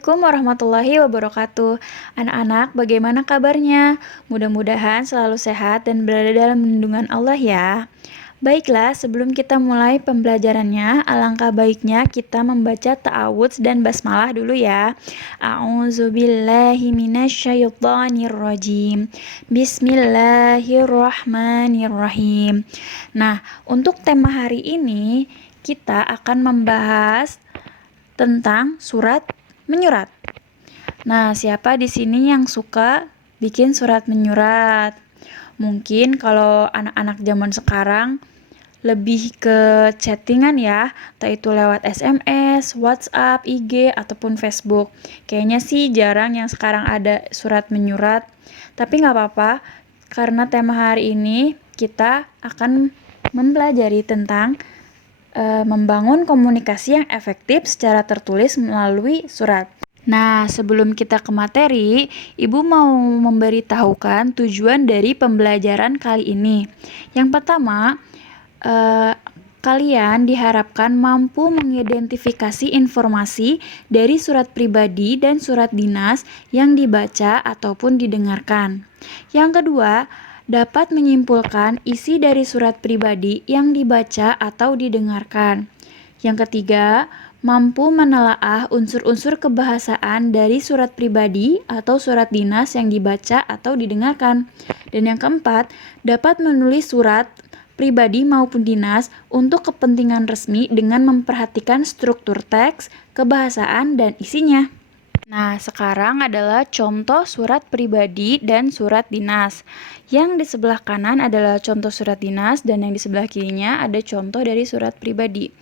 Assalamualaikum warahmatullahi wabarakatuh. Anak-anak, bagaimana kabarnya? Mudah-mudahan selalu sehat dan berada dalam lindungan Allah ya. Baiklah, sebelum kita mulai pembelajarannya, alangkah baiknya kita membaca ta'awudz dan basmalah dulu ya. A'udzubillahi minasyaitonirrajim. Bismillahirrahmanirrahim. Nah, untuk tema hari ini kita akan membahas tentang surat menyurat. Nah, siapa di sini yang suka bikin surat menyurat? Mungkin kalau anak-anak zaman sekarang lebih ke chattingan ya, entah itu lewat SMS, WhatsApp, IG, ataupun Facebook. Kayaknya sih jarang yang sekarang ada surat menyurat. Tapi nggak apa-apa, karena tema hari ini kita akan mempelajari tentang membangun komunikasi yang efektif secara tertulis melalui surat. Nah, sebelum kita ke materi, Ibu mau memberitahukan tujuan dari pembelajaran kali ini. Yang pertama, kalian diharapkan mampu mengidentifikasi informasi dari surat pribadi dan surat dinas yang dibaca ataupun didengarkan. Yang kedua, dapat menyimpulkan isi dari surat pribadi yang dibaca atau didengarkan. Yang ketiga, mampu menelaah unsur-unsur kebahasaan dari surat pribadi atau surat dinas yang dibaca atau didengarkan. Dan yang keempat, dapat menulis surat pribadi maupun dinas untuk kepentingan resmi dengan memperhatikan struktur teks, kebahasaan, dan isinya. Nah, sekarang adalah contoh surat pribadi dan surat dinas. Yang di sebelah kanan adalah contoh surat dinas dan yang di sebelah kirinya ada contoh dari surat pribadi.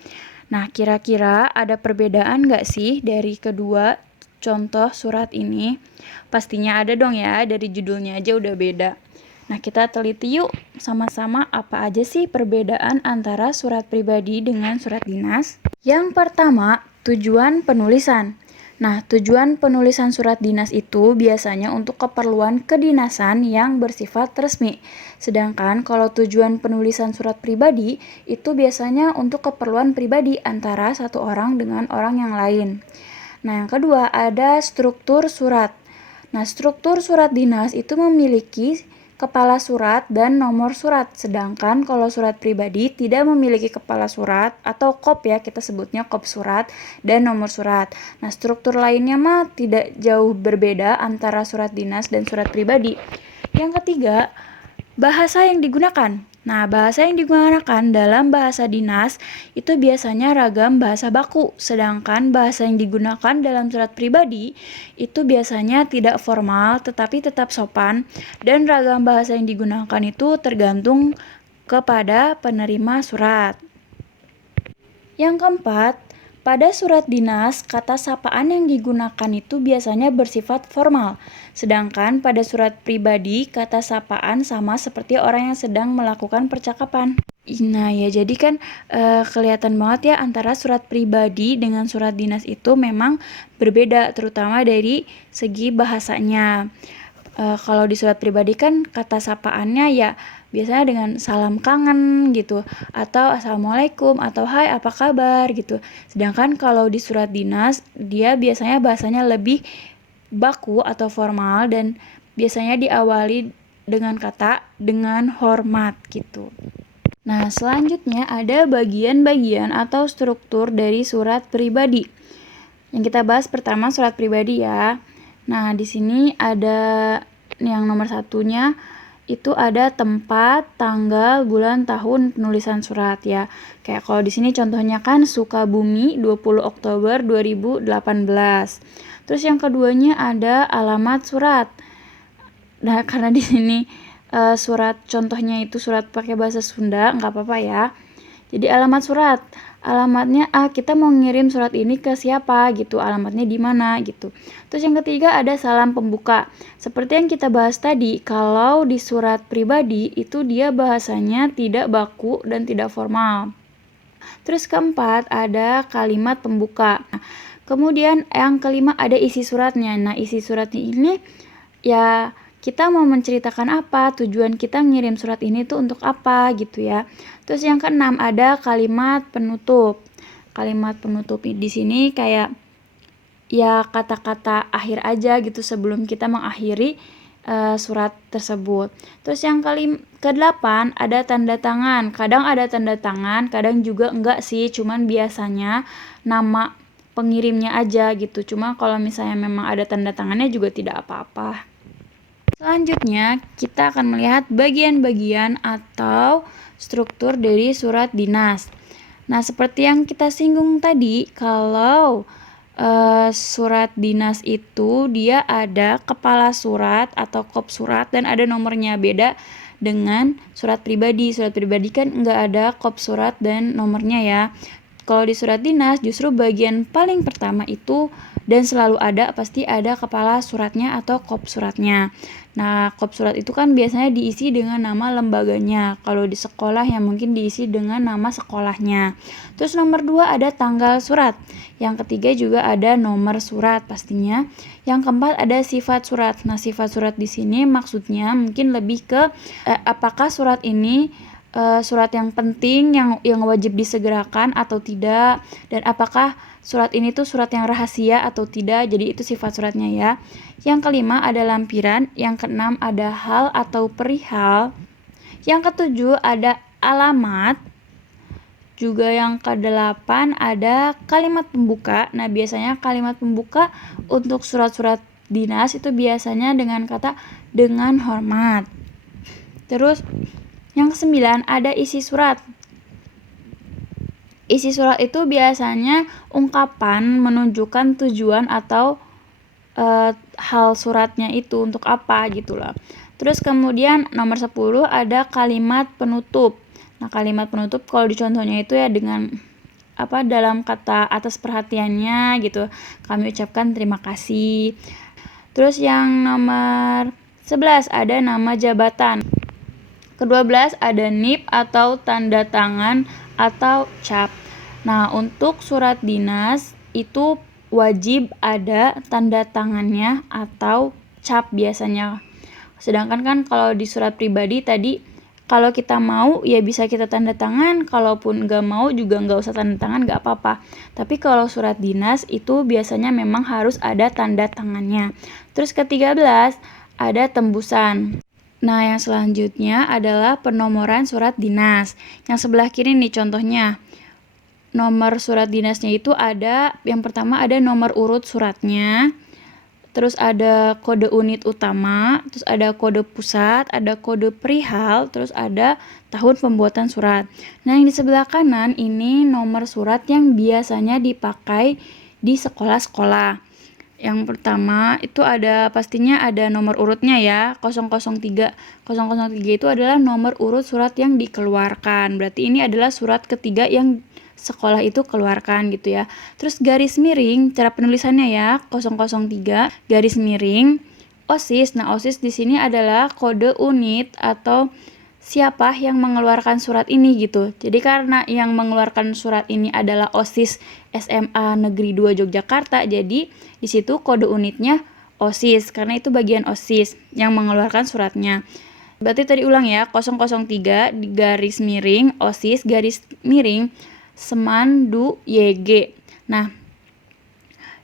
Nah, kira-kira ada perbedaan nggak sih dari kedua contoh surat ini? Pastinya ada dong ya, dari judulnya aja udah beda. Nah, kita teliti yuk sama-sama apa aja sih perbedaan antara surat pribadi dengan surat dinas. Yang pertama, tujuan penulisan. Nah, tujuan penulisan surat dinas itu biasanya untuk keperluan kedinasan yang bersifat resmi. Sedangkan kalau tujuan penulisan surat pribadi itu biasanya untuk keperluan pribadi antara satu orang dengan orang yang lain. Nah, yang kedua ada struktur surat. Nah, struktur surat dinas itu memiliki kepala surat dan nomor surat. Sedangkan kalau surat pribadi tidak memiliki kepala surat atau kop ya, kita sebutnya kop surat dan nomor surat. Nah, struktur lainnya mah tidak jauh berbeda antara surat dinas dan surat pribadi. Yang ketiga, bahasa yang digunakan. Nah, bahasa yang digunakan dalam bahasa dinas itu biasanya ragam bahasa baku, sedangkan bahasa yang digunakan dalam surat pribadi itu biasanya tidak formal tetapi tetap sopan, dan ragam bahasa yang digunakan itu tergantung kepada penerima surat. Yang keempat, pada surat dinas, kata sapaan yang digunakan itu biasanya bersifat formal. Sedangkan pada surat pribadi, kata sapaan sama seperti orang yang sedang melakukan percakapan. Nah ya, jadi kan kelihatan banget ya antara surat pribadi dengan surat dinas itu memang berbeda, terutama dari segi bahasanya. Kalau di surat pribadi kan kata sapaannya ya biasanya dengan salam kangen gitu, atau assalamualaikum, atau hai apa kabar gitu. Sedangkan kalau di surat dinas dia biasanya bahasanya lebih baku atau formal dan biasanya diawali dengan kata dengan hormat gitu. Nah, selanjutnya ada bagian-bagian atau struktur dari surat pribadi. Yang kita bahas pertama surat pribadi ya. Nah, di sini ada yang nomor satunya itu ada tempat, tanggal, bulan, tahun penulisan surat ya. Kayak kalau di sini contohnya kan Sukabumi 20 Oktober 2018. Terus yang keduanya ada alamat surat. Nah, karena di sini surat contohnya itu surat pakai bahasa Sunda, nggak apa-apa ya. Jadi alamat surat, alamatnya kita mau ngirim surat ini ke siapa gitu, alamatnya di mana gitu. Terus yang ketiga ada salam pembuka. Seperti yang kita bahas tadi, kalau di surat pribadi itu dia bahasanya tidak baku dan tidak formal. Terus keempat ada kalimat pembuka. Nah, kemudian yang kelima ada isi suratnya. Nah, isi suratnya ini ya kita mau menceritakan apa, tujuan kita ngirim surat ini tuh untuk apa gitu ya. Terus yang keenam ada kalimat penutup. Kalimat penutup di sini kayak ya kata-kata akhir aja gitu sebelum kita mengakhiri surat tersebut. Terus yang ke-8 ada tanda tangan. Kadang ada tanda tangan, kadang juga enggak sih, cuman biasanya nama pengirimnya aja gitu. Cuma kalau misalnya memang ada tanda tangannya juga tidak apa-apa. Selanjutnya, kita akan melihat bagian-bagian atau struktur dari surat dinas. Nah, seperti yang kita singgung tadi, kalau surat dinas itu dia ada kepala surat atau kop surat dan ada nomornya. Beda dengan surat pribadi. Surat pribadi kan nggak ada kop surat dan nomornya ya. Kalau di surat dinas justru bagian paling pertama itu dan selalu ada pasti ada kepala suratnya atau kop suratnya. Nah, kop surat itu kan biasanya diisi dengan nama lembaganya. Kalau di sekolah ya mungkin diisi dengan nama sekolahnya. Terus nomor 2 ada tanggal surat. Yang ketiga juga ada nomor surat pastinya. Yang keempat ada sifat surat. Nah, sifat surat di sini maksudnya mungkin lebih ke apakah surat ini surat yang penting yang wajib disegerakan atau tidak, dan apakah surat ini tuh surat yang rahasia atau tidak. Jadi itu sifat suratnya ya. Yang kelima ada lampiran, yang keenam ada hal atau perihal, yang ketujuh ada alamat, juga yang ke-8 ada kalimat pembuka. Nah, biasanya kalimat pembuka untuk surat-surat dinas itu biasanya dengan kata dengan hormat. Terus yang ke-9 ada isi surat. Isi surat itu biasanya ungkapan menunjukkan tujuan atau hal suratnya itu untuk apa gitu loh. Terus kemudian nomor 10 ada kalimat penutup. Nah, kalimat penutup kalau di contohnya itu ya dengan dalam kata atas perhatiannya gitu. Kami ucapkan terima kasih. Terus yang nomor 11 ada nama jabatan. Ke-12 ada NIP atau tanda tangan atau cap. Nah, untuk surat dinas itu wajib ada tanda tangannya atau cap biasanya. Sedangkan kan kalau di surat pribadi tadi kalau kita mau ya bisa kita tanda tangan, kalaupun nggak mau juga nggak usah tanda tangan, nggak apa-apa. Tapi kalau surat dinas itu biasanya memang harus ada tanda tangannya. Terus ke-13 ada tembusan. Nah, yang selanjutnya adalah penomoran surat dinas. Yang sebelah kiri nih contohnya. Nomor surat dinasnya itu ada, yang pertama ada nomor urut suratnya, terus ada kode unit utama, terus ada kode pusat, ada kode perihal, terus ada tahun pembuatan surat. Nah, yang di sebelah kanan ini nomor surat yang biasanya dipakai di sekolah-sekolah. Yang pertama itu pastinya ada nomor urutnya ya, 003. 003 itu adalah nomor urut surat yang dikeluarkan. Berarti ini adalah surat ketiga yang sekolah itu keluarkan gitu ya. Terus garis miring, cara penulisannya ya, 003 garis miring OSIS. Nah, OSIS di sini adalah kode unit atau siapa yang mengeluarkan surat ini gitu. Jadi karena yang mengeluarkan surat ini adalah OSIS SMA Negeri 2 Yogyakarta, jadi di situ kode unitnya OSIS karena itu bagian OSIS yang mengeluarkan suratnya. Berarti tadi ulang ya, 003 garis miring OSIS garis miring Semandu YG. Nah,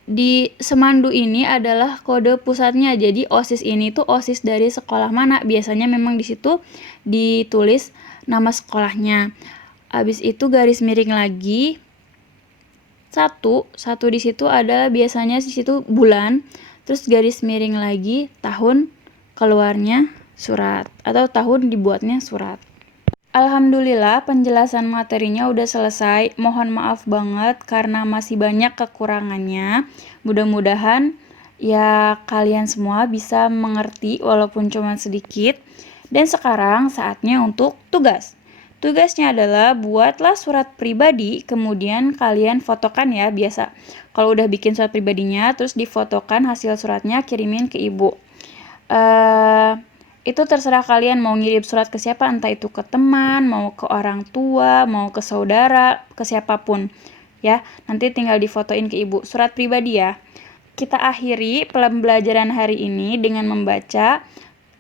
di Semandu ini adalah kode pusatnya. Jadi OSIS ini tuh OSIS dari sekolah mana? Biasanya memang di situ ditulis nama sekolahnya. Habis itu garis miring lagi. Satu di situ adalah biasanya di situ bulan. Terus garis miring lagi tahun keluarnya surat atau tahun dibuatnya surat. Alhamdulillah penjelasan materinya udah selesai. Mohon maaf banget karena masih banyak kekurangannya. Mudah-mudahan ya kalian semua bisa mengerti walaupun cuma sedikit. Dan sekarang saatnya untuk tugas. Tugasnya adalah buatlah surat pribadi, kemudian kalian fotokan ya biasa. Kalau udah bikin surat pribadinya, terus difotokan hasil suratnya, kirimin ke ibu. Itu terserah kalian mau ngirim surat ke siapa, entah itu ke teman, mau ke orang tua, mau ke saudara, ke siapapun ya. Nanti tinggal difotoin ke ibu. Surat pribadi ya. Kita akhiri pembelajaran hari ini dengan membaca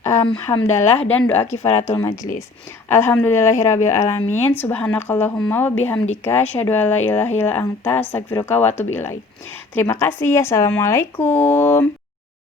hamdalah dan doa kifaratul majlis. Alhamdulillahirabbil alamin. Subhanakallahumma wa bihamdika asyhadu an la ilaha illa anta astaghfiruka wa atubu ilaik. Terima kasih. Assalamualaikum.